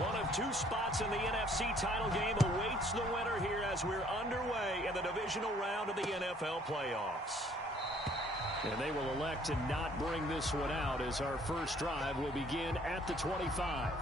One of two spots in the NFC title game awaits the winner here as we're underway in the divisional round of the NFL playoffs. And they will elect to not bring this one out as our first drive will begin at the 25.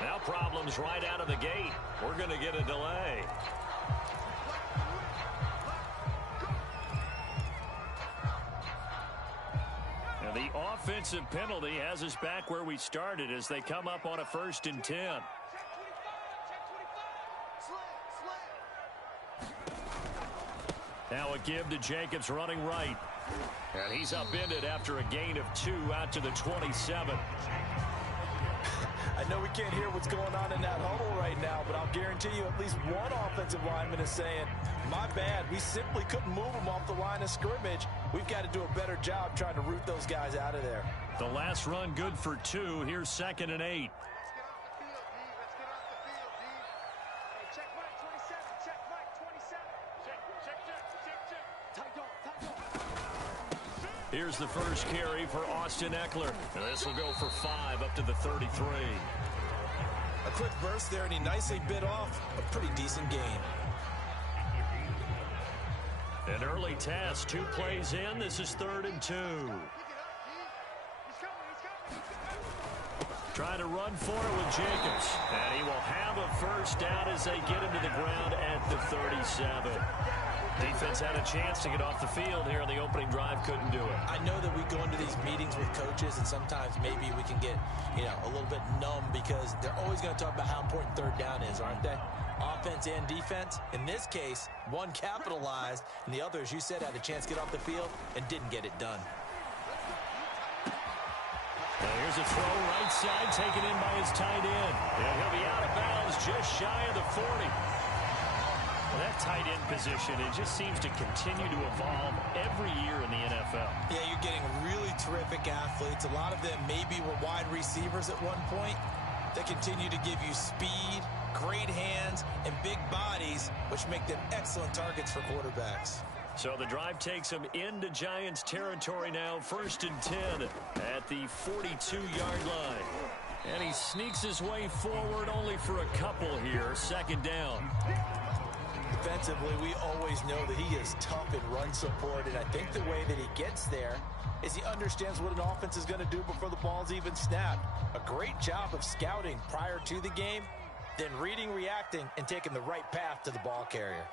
Now problems right out of the gate. We're going to get a delay. Now the offensive penalty has us back where we started as they come up on a 1st and 10. Now a give to Jacobs running right. And he's upended after a gain of 2 out to the 27. I know we can't hear what's going on in that huddle right now, but I'll guarantee you at least one offensive lineman is saying, my bad, we simply couldn't move them off the line of scrimmage. We've got to do a better job trying to root those guys out of there. The last run good for 2. Here's 2nd and 8. Here's the first carry for Austin Ekeler. And this will go for 5 up to the 33. A quick burst there, and he nicely bit off a pretty decent gain. An early test, 2 plays in. This is 3rd and 2. Trying to run for it with Jacobs. And he will have a first down as they get him to the ground at the 37. Defense had a chance to get off the field here on the opening drive, couldn't do it. I know that we go into these meetings with coaches, and sometimes maybe we can get, a little bit numb because they're always going to talk about how important third down is, aren't they? Offense and defense. In this case, one capitalized, and the other, as you said, had a chance to get off the field and didn't get it done. Here's a throw right side, taken in by his tight end. And he'll be out of bounds just shy of the 40. Well, that tight end position, it just seems to continue to evolve every year in the NFL. Yeah, you're getting really terrific athletes. A lot of them maybe were wide receivers at one point. They continue to give you speed, great hands, and big bodies, which make them excellent targets for quarterbacks. So the drive takes him into Giants territory now, 1st and 10 at the 42-yard line. And he sneaks his way forward only for a couple here, 2nd down. Defensively, we always know that he is tough in run support, and I think the way that he gets there is he understands what an offense is going to do before the ball's even snapped. A great job of scouting prior to the game, then reading, reacting, and taking the right path to the ball carrier.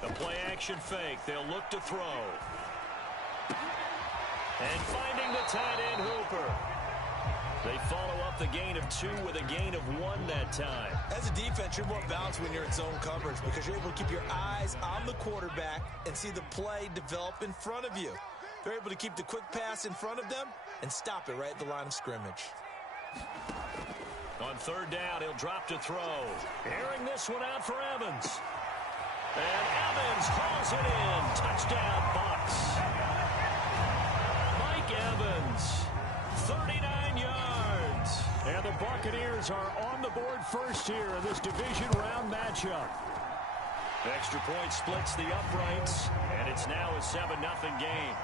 The play-action fake. They'll look to throw. And finding the tight end, Hooper. They follow up the gain of 2 with a gain of 1 that time. As a defense, you're more balanced when you're in zone coverage because you're able to keep your eyes on the quarterback and see the play develop in front of you. They're able to keep the quick pass in front of them and stop it right at the line of scrimmage. On 3rd down, he'll drop to throw. Airing this one out for Evans. And Evans hauls it in. Touchdown, Bucs. Mike Evans, 39 yards. And the Buccaneers are on the board first here in this division round matchup. Extra point splits the uprights, and it's now a 7-0 game.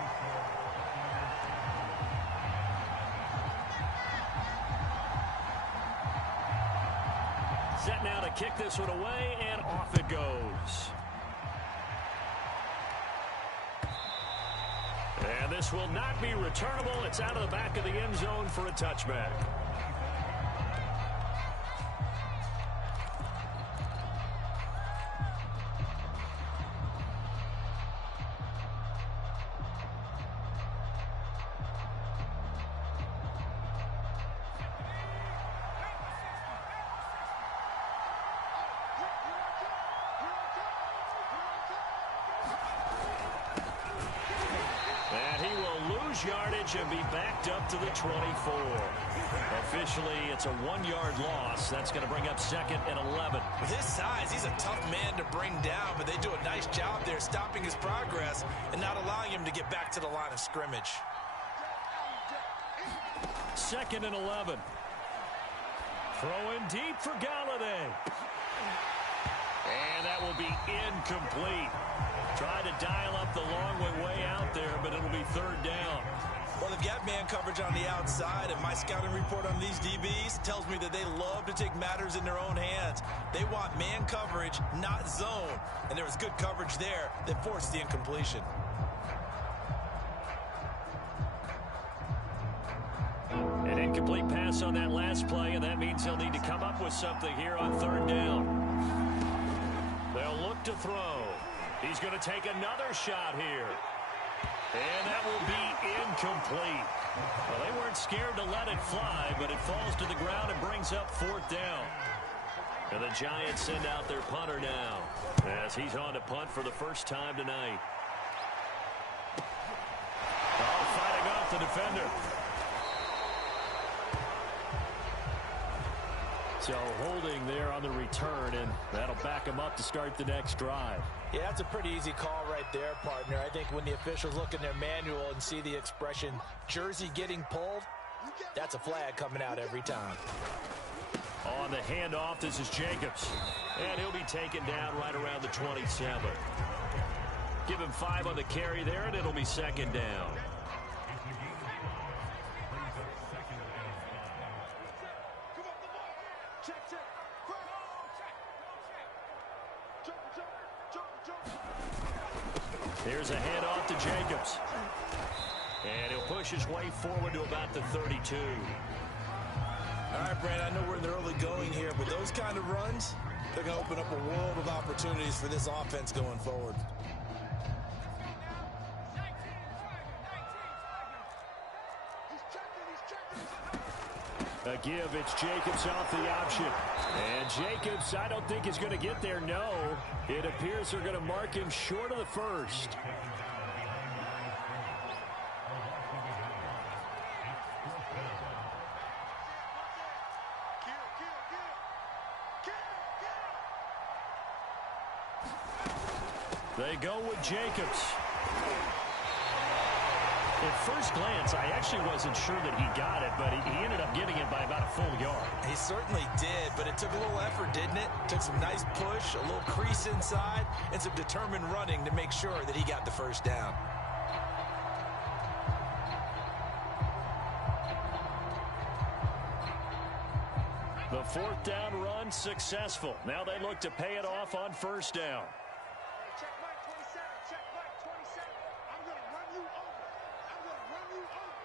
Set now to kick this one away, and off it goes. And this will not be returnable. It's out of the back of the end zone for a touchback. Yardage and be backed up to the 24. Officially, it's a 1-yard loss. That's going to bring up 2nd and 11. With his size, he's a tough man to bring down, but they do a nice job there stopping his progress and not allowing him to get back to the line of scrimmage. 2nd and 11. Throwing deep for Galladay. And that will be incomplete. Try to dial up the long way out there, but it'll be 3rd down. Well, they've got man coverage on the outside, and my scouting report on these DBs tells me that they love to take matters in their own hands. They want man coverage, not zone. And there was good coverage there that forced the incompletion. An incomplete pass on that last play, and that means he'll need to come up with something here on 3rd down. They'll look to throw. He's going to take another shot here. And that will be incomplete. Well, they weren't scared to let it fly, but it falls to the ground and brings up 4th down. And the Giants send out their punter now as he's on to punt for the first time tonight. Oh, fighting off the defender. So holding there on the return, and that'll back him up to start the next drive. Yeah, that's a pretty easy call right there, partner. I think when the officials look in their manual and see the expression jersey getting pulled, that's a flag coming out every time. On the handoff, this is Jacobs. And he'll be taken down right around the 27. Give him 5 on the carry there, and it'll be 2nd down. Here's a handoff to Jacobs. And he'll push his way forward to about the 32. All right, Brand, I know we're in the early going here, but those kind of runs, they're going to open up a world of opportunities for this offense going forward. A give, it's Jacobs off the option. And Jacobs, I don't think is going to get there, no. It appears they're going to mark him short of the first. They go with Jacobs. At first glance, I actually wasn't sure that he got it, but he ended up getting it by about a full yard. He certainly did, but it took a little effort, didn't it? Took some nice push, a little crease inside, and some determined running to make sure that he got the first down. The fourth down run successful. Now they look to pay it off on first down. Check Mike 27, check Mike 27. I'm going to run you over. I'm going to run you over.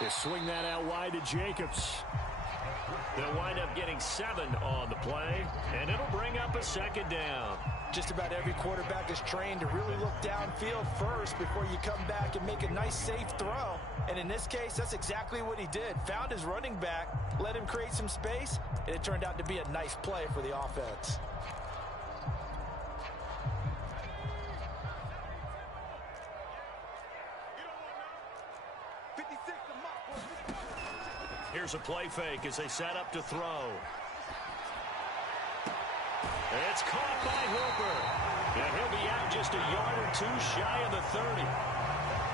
They swing that out wide to Jacobs. They'll wind up getting 7 on the play, and it'll bring up a second down. Just about every quarterback is trained to really look downfield first before you come back and make a nice, safe throw. And in this case, that's exactly what he did. Found his running back, let him create some space, and it turned out to be a nice play for the offense. Here's a play fake as they set up to throw. It's caught by Hooper. And he'll be out just a yard or two shy of the 30.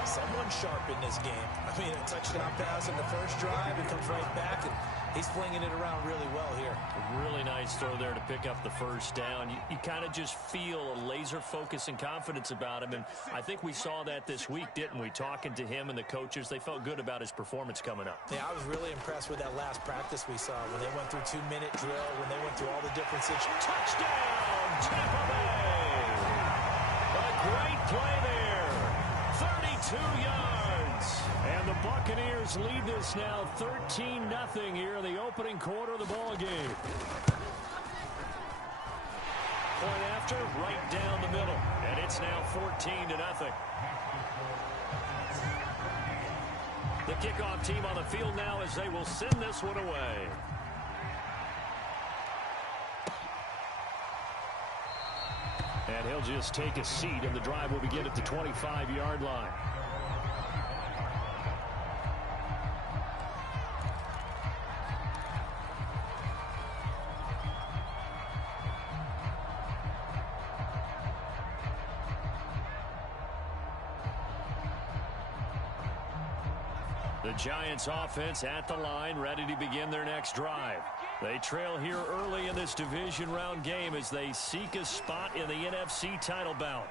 Someone sharp in this game. I mean, a touchdown pass in the first drive, and comes right back, and he's flinging it around really well here. A really nice throw there to pick up the first down. You kind of just feel a laser focus and confidence about him, and I think we saw that this week, didn't we? Talking to him and the coaches, they felt good about his performance coming up. Yeah, I was really impressed with that last practice we saw when they went through 2-minute drill, when they went through all the different situations. Touchdown, Tampa Bay! A great play there. 32 yards. And the Buccaneers lead this now 13-0 here in the opening quarter of the ball game. Point after, right down the middle. And it's now 14-0. The kickoff team on the field now as they will send this one away. And he'll just take a seat, and the drive will begin at the 25-yard line. The Giants offense at the line, ready to begin their next drive. They trail here early in this division round game as they seek a spot in the NFC title bout.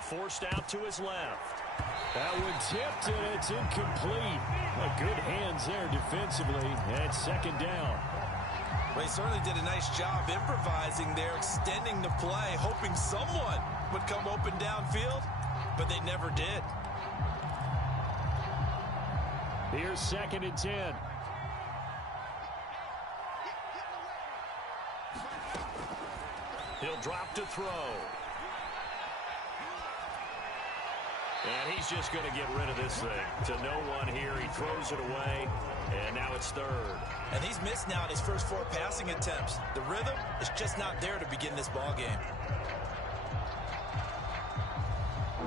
Forced out to his left. That one tipped, and it's incomplete. Good hands there defensively at second down. Well, he certainly did a nice job improvising there, extending the play, hoping someone would come open downfield, but they never did. Here's 2nd and 10. He'll drop to throw. And he's just going to get rid of this thing. To no one here. He throws it away. And now it's 3rd. And he's missed now in his first 4 passing attempts. The rhythm is just not there to begin this ball game.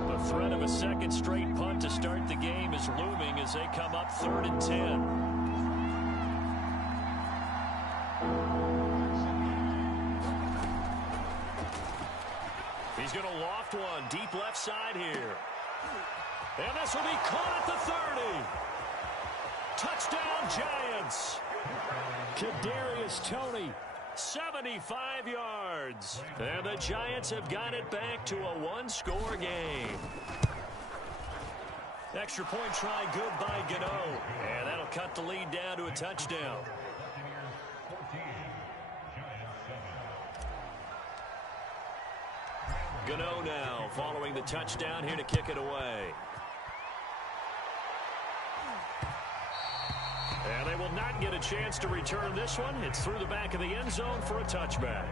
The threat of a second straight punt to start the game is looming as they come up 3rd and 10. He's going to loft one deep left side here. And this will be caught at the 30. Touchdown, Giants. Kadarius Toney, 75 yards. And the Giants have got it back to a one-score game. Extra point try good by Gano. And that'll cut the lead down to a touchdown. Gano now following the touchdown here to kick it away. And they will not get a chance to return this one. It's through the back of the end zone for a touchback.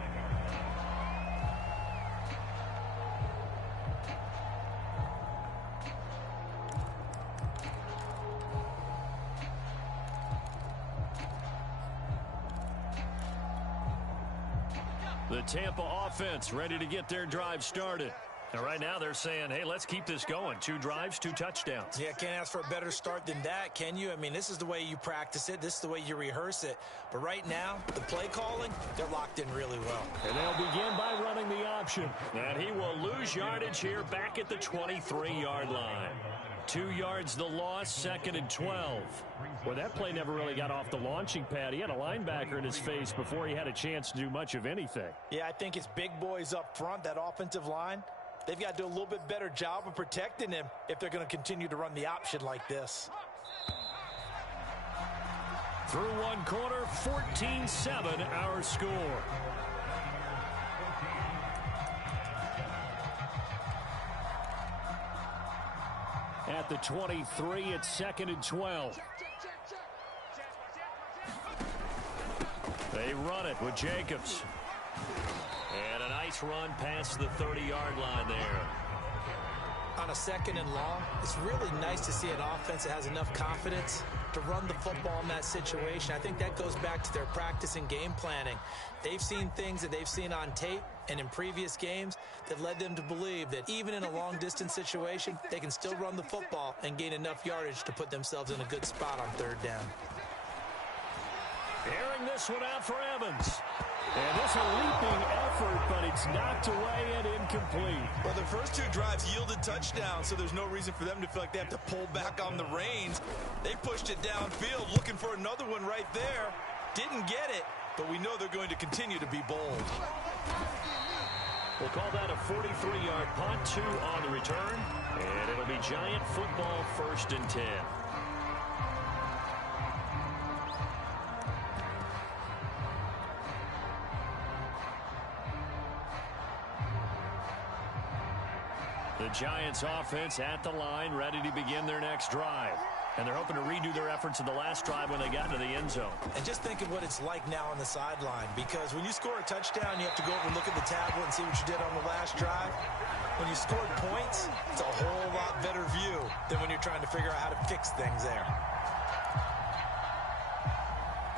The Tampa offense ready to get their drive started. And right now they're saying, hey, let's keep this going. 2 drives, 2 touchdowns. Yeah, can't ask for a better start than that, can you? I mean, this is the way you practice it. This is the way you rehearse it. But right now, the play calling, they're locked in really well. And they'll begin by running the option. And he will lose yardage here back at the 23-yard line. 2 yards the loss, 2nd and 12. Well, that play never really got off the launching pad. He had a linebacker in his face before he had a chance to do much of anything. Yeah, I think it's big boys up front, that offensive line. They've got to do a little bit better job of protecting him if they're going to continue to run the option like this. Through one quarter, 14-7 our score. At the 23, it's 2nd and 12. They run it with Jacobs. And a nice run past the 30-yard line there. On a 2nd and long, it's really nice to see an offense that has enough confidence to run the football in that situation. I think that goes back to their practice and game planning. They've seen things that they've seen on tape and in previous games that led them to believe that even in a long-distance situation, they can still run the football and gain enough yardage to put themselves in a good spot on 3rd down. Airing this one out for Evans. And this a leaping effort, but it's knocked away and incomplete. Well, the first 2 drives yielded touchdowns, so there's no reason for them to feel like they have to pull back on the reins. They pushed it downfield, looking for another one right there. Didn't get it, but we know they're going to continue to be bold. We'll call that a 43-yard punt, 2 on the return. And it'll be Giant football, 1st and 10. The Giants offense at the line, ready to begin their next drive. And they're hoping to redo their efforts in the last drive when they got into the end zone. And just think of what it's like now on the sideline, because when you score a touchdown, you have to go over and look at the tablet and see what you did on the last drive. When you scored points, it's a whole lot better view than when you're trying to figure out how to fix things there.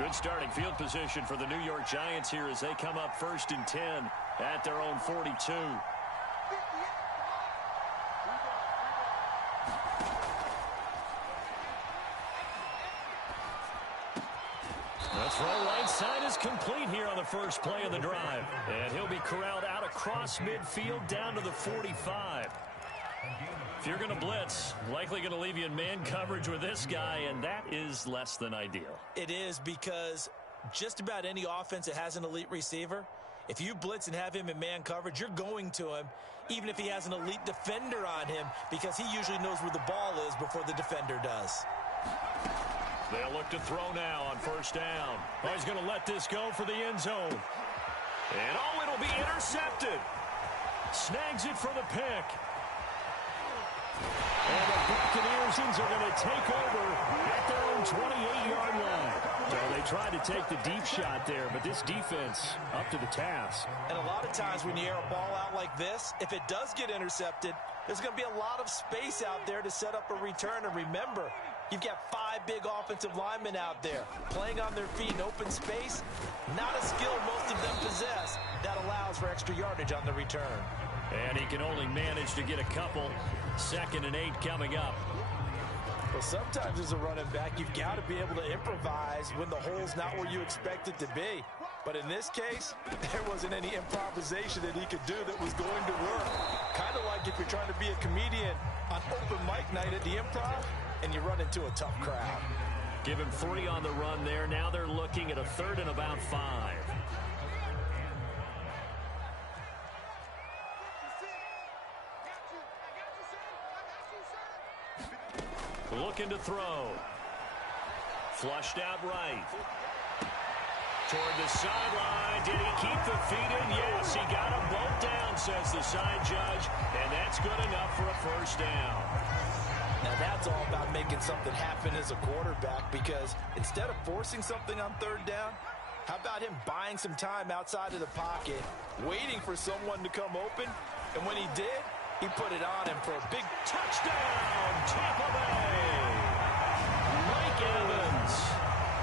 Good starting field position for the New York Giants here as they come up 1st and 10 at their own 42. The throw right side is complete here on the first play of the drive. And he'll be corralled out across midfield down to the 45. If you're going to blitz, likely going to leave you in man coverage with this guy, and that is less than ideal. It is, because just about any offense that has an elite receiver, if you blitz and have him in man coverage, you're going to him, even if he has an elite defender on him, because he usually knows where the ball is before the defender does. They'll look to throw now on 1st down. Oh, he's going to let this go for the end zone. And oh, it'll be intercepted. Snags it for the pick. And the Buccaneers are going to take over at their own 28-yard line. So they tried to take the deep shot there, but this defense up to the task. And a lot of times when you air a ball out like this, if it does get intercepted, there's going to be a lot of space out there to set up a return. And remember, you've got 5 big offensive linemen out there playing on their feet in open space. Not a skill most of them possess that allows for extra yardage on the return. And he can only manage to get a couple. 2nd and 8 coming up. Well, sometimes as a running back, you've got to be able to improvise when the hole's not where you expect it to be. But in this case, there wasn't any improvisation that he could do that was going to work. Kind of like if you're trying to be a comedian on open mic night at the Improv and you run into a tough crowd. Give him 3 on the run there. Now they're looking at a 3rd and about 5. Looking to throw. Flushed out right. Toward the sideline. Did he keep the feet in? Yes, he got them both down, says the side judge. And that's good enough for a first down. Now that's all about making something happen as a quarterback, because instead of forcing something on third down, how about him buying some time outside of the pocket, waiting for someone to come open, and when he did, he put it on him for a big touchdown, Tampa Bay. Mike Evans.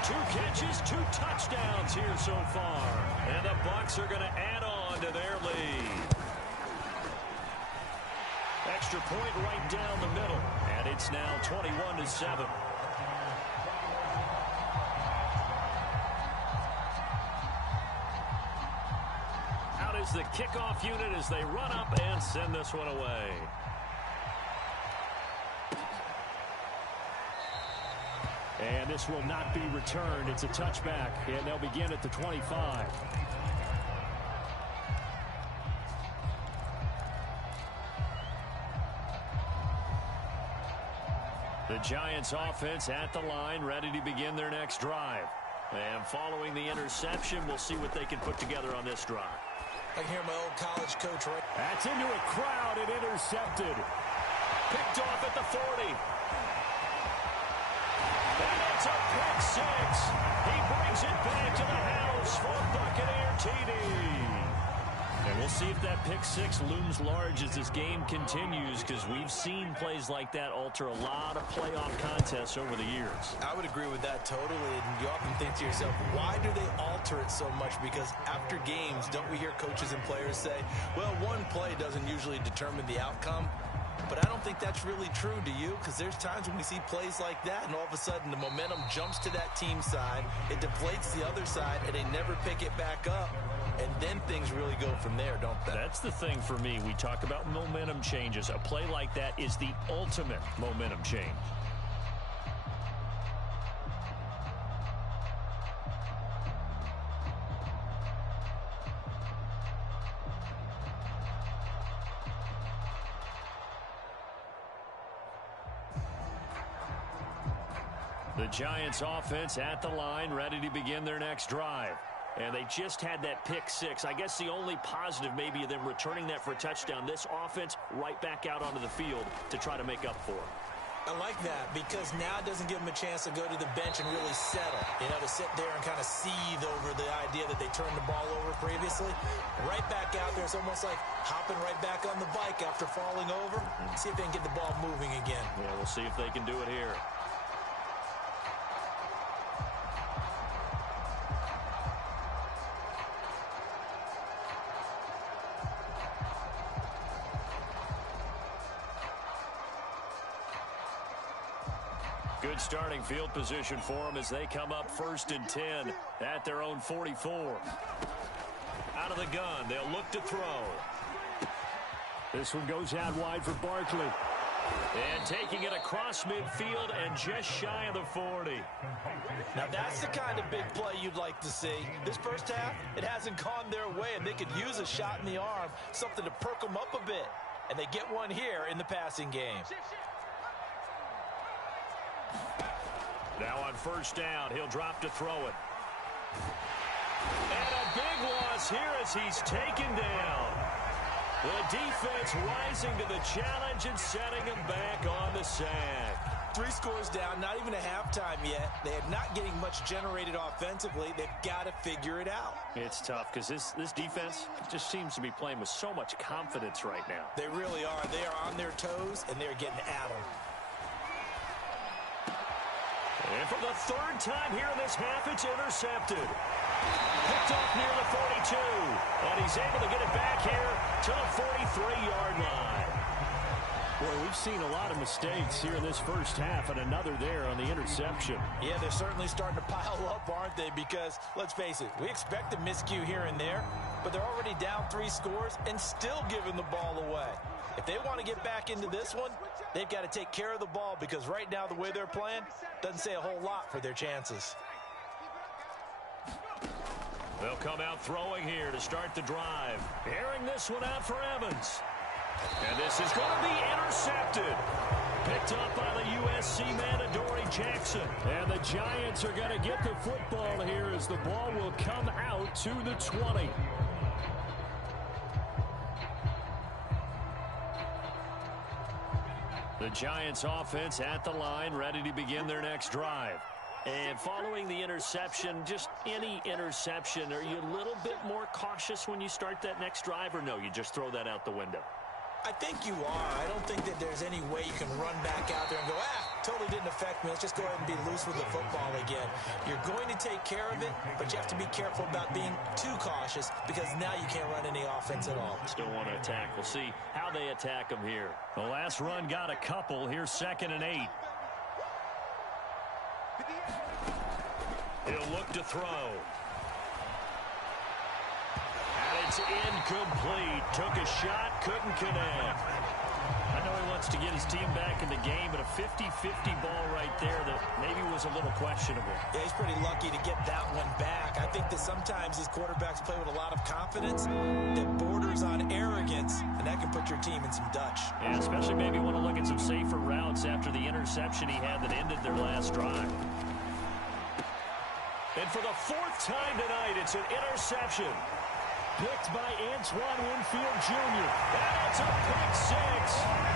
2 catches, 2 touchdowns here so far. And the Bucs are going to add on to their lead. Extra point right down the middle. And it's now 21-7. Out is the kickoff unit as they run up and send this one away. And this will not be returned. It's a touchback, and they'll begin at the 25. The Giants offense at the line, ready to begin their next drive. And following the interception, we'll see what they can put together on this drive. I can hear my old college coach right. That's into a crowd and intercepted. Picked off at the 40. And it's a pick 6. He brings it back to the house for Buccaneer TD. And we'll see if that pick 6 looms large as this game continues, because we've seen plays like that alter a lot of playoff contests over the years. I would agree with that totally, and you often think to yourself, why do they alter it so much? Because after games, don't we hear coaches and players say, well, one play doesn't usually determine the outcome? But I don't think that's really true, do you? Because there's times when we see plays like that, and all of a sudden the momentum jumps to that team side, it deflates the other side, and they never pick it back up. And then things really go from there, don't they? That's the thing for me. We talk about momentum changes. A play like that is the ultimate momentum change. The Giants offense at the line, ready to begin their next drive. And they just had that pick 6. I guess the only positive maybe of them returning that for a touchdown. This offense right back out onto the field to try to make up for it. I like that, because now it doesn't give them a chance to go to the bench and really settle. You know, to sit there and kind of seethe over the idea that they turned the ball over previously. Right back out there, it's almost like hopping right back on the bike after falling over. See if they can get the ball moving again. Yeah, we'll see if they can do it here. Good starting field position for them as they come up 1st and 10 at their own 44. Out of the gun, they'll look to throw. This one goes out wide for Barkley. And taking it across midfield and just shy of the 40. Now that's the kind of big play you'd like to see. This first half, it hasn't gone their way, and they could use a shot in the arm, something to perk them up a bit. And they get one here in the passing game. Now on 1st down, he'll drop to throw it. And a big loss here as he's taken down. The defense rising to the challenge and setting him back on the sack. 3 scores down, not even a halftime yet. They are not getting much generated offensively. They've got to figure it out. It's tough because this defense just seems to be playing with so much confidence right now. They really are. They are on their toes, and they're getting at them. And for the 3rd time here in this half, it's intercepted. Picked off near the 42. And he's able to get it back here to the 43-yard line. Boy, we've seen a lot of mistakes here in this first half, and another there on the interception. Yeah, they're certainly starting to pile up, aren't they? Because, let's face it, we expect a miscue here and there, but they're already down 3 scores and still giving the ball away. If they want to get back into this one, they've got to take care of the ball, because right now the way they're playing doesn't say a whole lot for their chances. They'll come out throwing here to start the drive. Airing this one out for Evans. And this is going to be intercepted. Picked up by the USC man, Adoree Jackson. And the Giants are going to get the football here as the ball will come out to the 20. The Giants offense at the line, ready to begin their next drive. And following the interception, just any interception, are you a little bit more cautious when you start that next drive, or no, you just throw that out the window? I think you are. I don't think that there's any way you can run back out there and go, totally didn't affect me. Let's just go ahead and be loose with the football again. You're going to take care of it, but you have to be careful about being too cautious because now you can't run any offense at all. Still want to attack. We'll see how they attack them here. The last run got a couple. Here's 2nd and 8. He'll look to throw. And it's incomplete. Took a shot, couldn't connect. I know he wants to get his team back in the game, but a 50-50 ball right there that maybe was a little questionable. Yeah, he's pretty lucky to get that one back. I think that sometimes these quarterbacks play with a lot of confidence that borders on arrogance, and that can put your team in some Dutch. Yeah, especially maybe want to look at some safer routes after the interception he had that ended their last drive. And for the 4th time tonight, it's an interception. Picked by Antoine Winfield Jr. And it's a pick 6.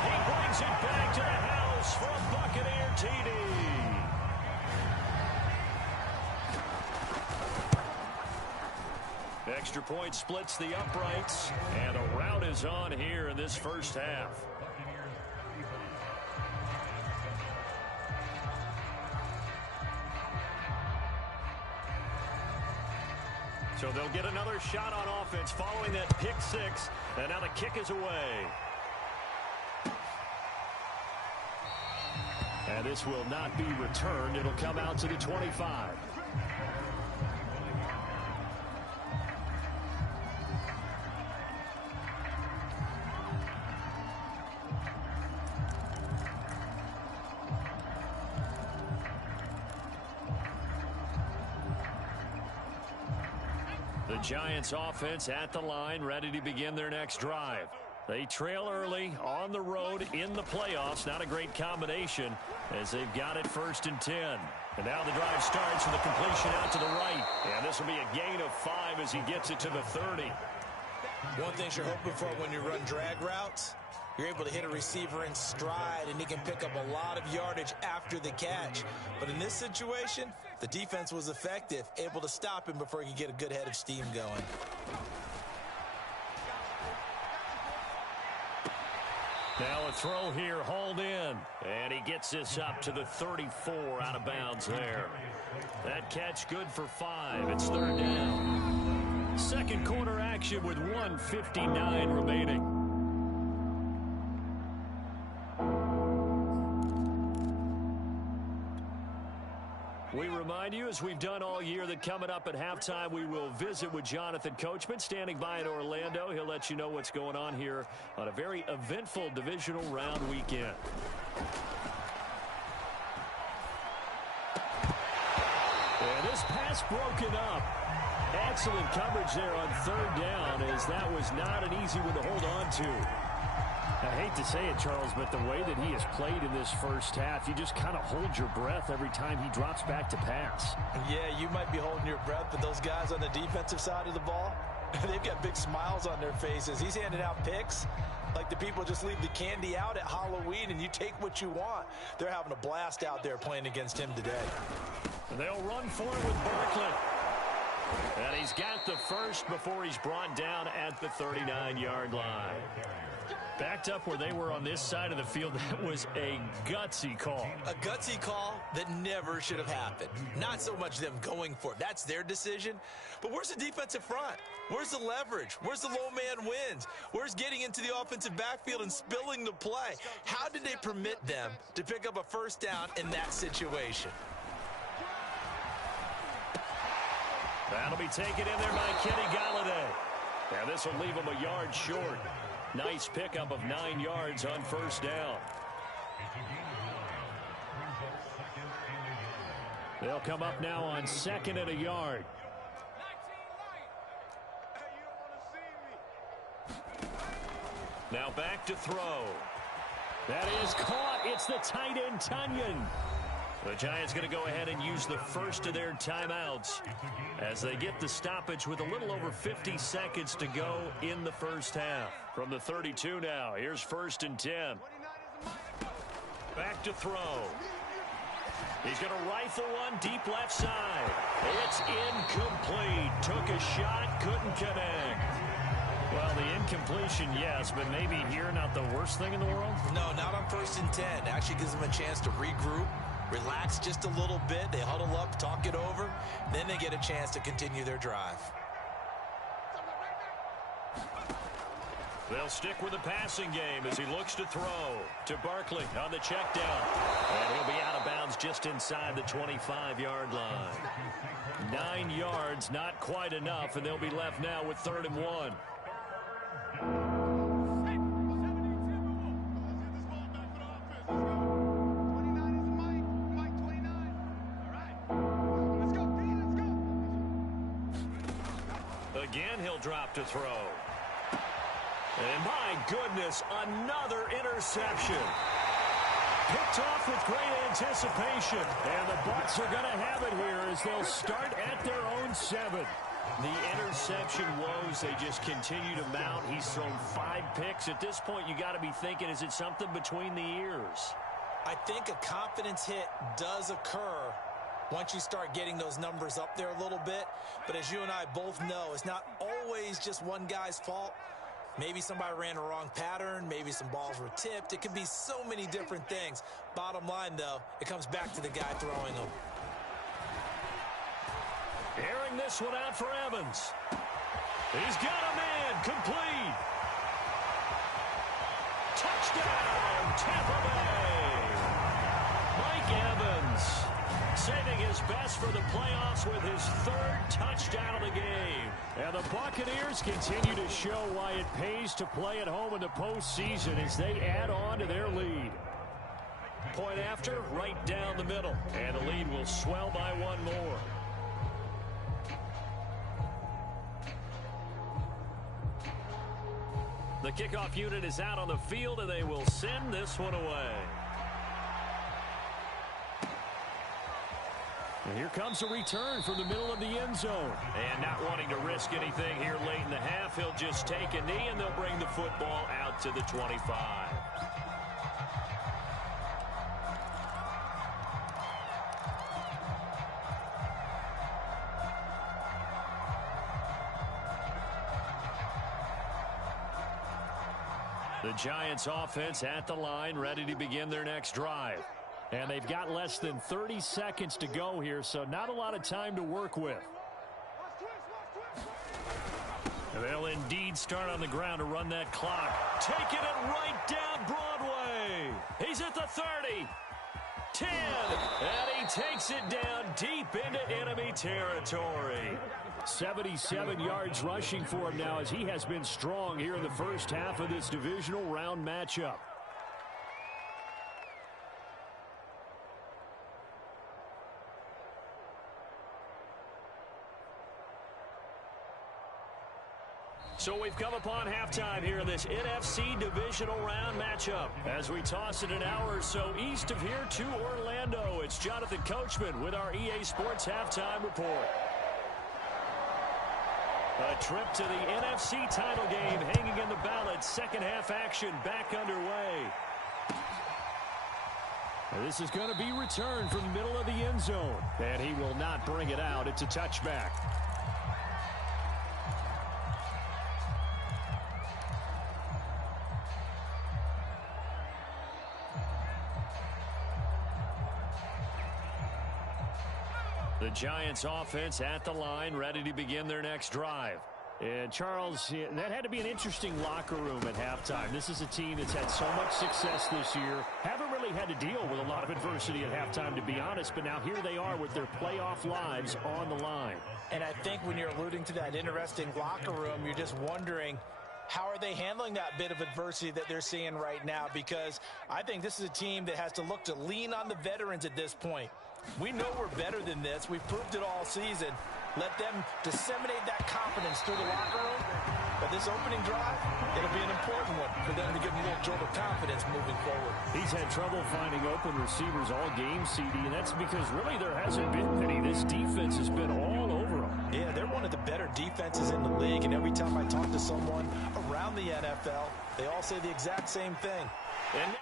He brings it back to the house for a Buccaneer TD. Extra point splits the uprights. And a rout is on here in this first half. So they'll get another shot on offense following that pick 6. And now the kick is away. And this will not be returned. It'll come out to the 25. The Giants offense at the line, ready to begin their next drive. They trail early on the road in the playoffs. Not a great combination as they've got it 1st and 10. And now the drive starts with a completion out to the right. And this will be a gain of 5 as he gets it to the 30. One thing you're hoping for when you run drag routes, you're able to hit a receiver in stride, and he can pick up a lot of yardage after the catch. But in this situation, the defense was effective, able to stop him before he could get a good head of steam going. Now a throw here, hauled in. And he gets this up to the 34, out of bounds there. That catch good for 5. It's 3rd down. Second quarter action with 1:59 remaining. We remind you, as we've done all year, that coming up at halftime, we will visit with Jonathan Coachman, standing by in Orlando. He'll let you know what's going on here on a very eventful divisional round weekend. And this pass broken up. Excellent coverage there on 3rd down, as that was not an easy one to hold on to. I hate to say it, Charles, but the way that he has played in this first half, you just kind of hold your breath every time he drops back to pass. Yeah, you might be holding your breath, but those guys on the defensive side of the ball, they've got big smiles on their faces. He's handing out picks like the people just leave the candy out at Halloween and you take what you want. They're having a blast out there playing against him today. And they'll run for it with Barkley. And he's got the first before he's brought down at the 39-yard line. Backed up where they were on this side of the field. That was a gutsy call. A gutsy call that never should have happened. Not so much them going for it. That's their decision. But where's the defensive front? Where's the leverage? Where's the low man wins? Where's getting into the offensive backfield and spilling the play? How did they permit them to pick up a 1st down in that situation? That'll be taken in there by Kenny Golladay. Now this will leave him a yard short. Nice pickup of 9 yards on 1st down. They'll come up now on 2nd and a yard. Now back to throw. That is caught. It's the tight end, Tunyon. The Giants going to go ahead and use the first of their timeouts as they get the stoppage with a little over 50 seconds to go in the first half. From the 32 now, here's 1st and 10. Back to throw. He's going to rifle one deep left side. It's incomplete. Took a shot, couldn't connect. Well, the incompletion, yes, but maybe here not the worst thing in the world? No, not on 1st and 10. Actually gives them a chance to regroup, relax just a little bit. They huddle up, talk it over. Then they get a chance to continue their drive. They'll stick with the passing game as he looks to throw to Barkley on the check down. And he'll be out of bounds just inside the 25-yard line. 9 yards, not quite enough, and they'll be left now with 3rd and 1. Again, he'll drop to throw. And my goodness, another interception. Picked off with great anticipation. And the Bucs are going to have it here as they'll start at their own 7. The interception woes, they just continue to mount. He's thrown 5 picks. At this point, you got to be thinking, is it something between the ears? I think a confidence hit does occur once you start getting those numbers up there a little bit. But as you and I both know, it's not always just one guy's fault. Maybe somebody ran a wrong pattern. Maybe some balls were tipped. It could be so many different things. Bottom line, though, it comes back to the guy throwing them. Airing this one out for Evans. He's got a man. Complete. Touchdown, Tampa Bay. Mike Evans saving his best for the playoffs with his 3rd touchdown of the game. And the Buccaneers continue to show why it pays to play at home in the postseason as they add on to their lead. Point after, right down the middle. And the lead will swell by 1 more. The kickoff unit is out on the field, and they will send this one away. And here comes a return from the middle of the end zone. And not wanting to risk anything here late in the half, he'll just take a knee, and they'll bring the football out to the 25. The Giants offense at the line, ready to begin their next drive. And they've got less than 30 seconds to go here, so not a lot of time to work with. And they'll indeed start on the ground to run that clock. Taking it right down Broadway. He's at the 30. 10. And he takes it down deep into enemy territory. 77 yards rushing for him now as he has been strong here in the first half of this divisional round matchup. So we've come upon halftime here in this NFC divisional round matchup. As we toss it an hour or so east of here to Orlando, it's Jonathan Coachman with our EA Sports Halftime Report. A trip to the NFC title game hanging in the balance. Second half action back underway. And this is going to be returned from the middle of the end zone. And he will not bring it out. It's a touchback. The Giants offense at the line, ready to begin their next drive. And Charles, that had to be an interesting locker room at halftime. This is a team that's had so much success this year. Haven't really had to deal with a lot of adversity at halftime, to be honest. But now here they are with their playoff lives on the line. And I think when you're alluding to that interesting locker room, you're just wondering, how are they handling that bit of adversity that they're seeing right now? Because I think this is a team that has to look to lean on the veterans at this point. We know we're better than this. We've proved it all season. let them disseminate that confidence through the locker room. But this opening drive, it'll be an important one for them to get a little jolt of confidence moving forward. He's had trouble finding open receivers all game, CD, and that's because really there hasn't been any. This defense has been all over them. Yeah, they're one of the better defenses in the league, and every time I talk to someone around the NFL, they all say the exact same thing. And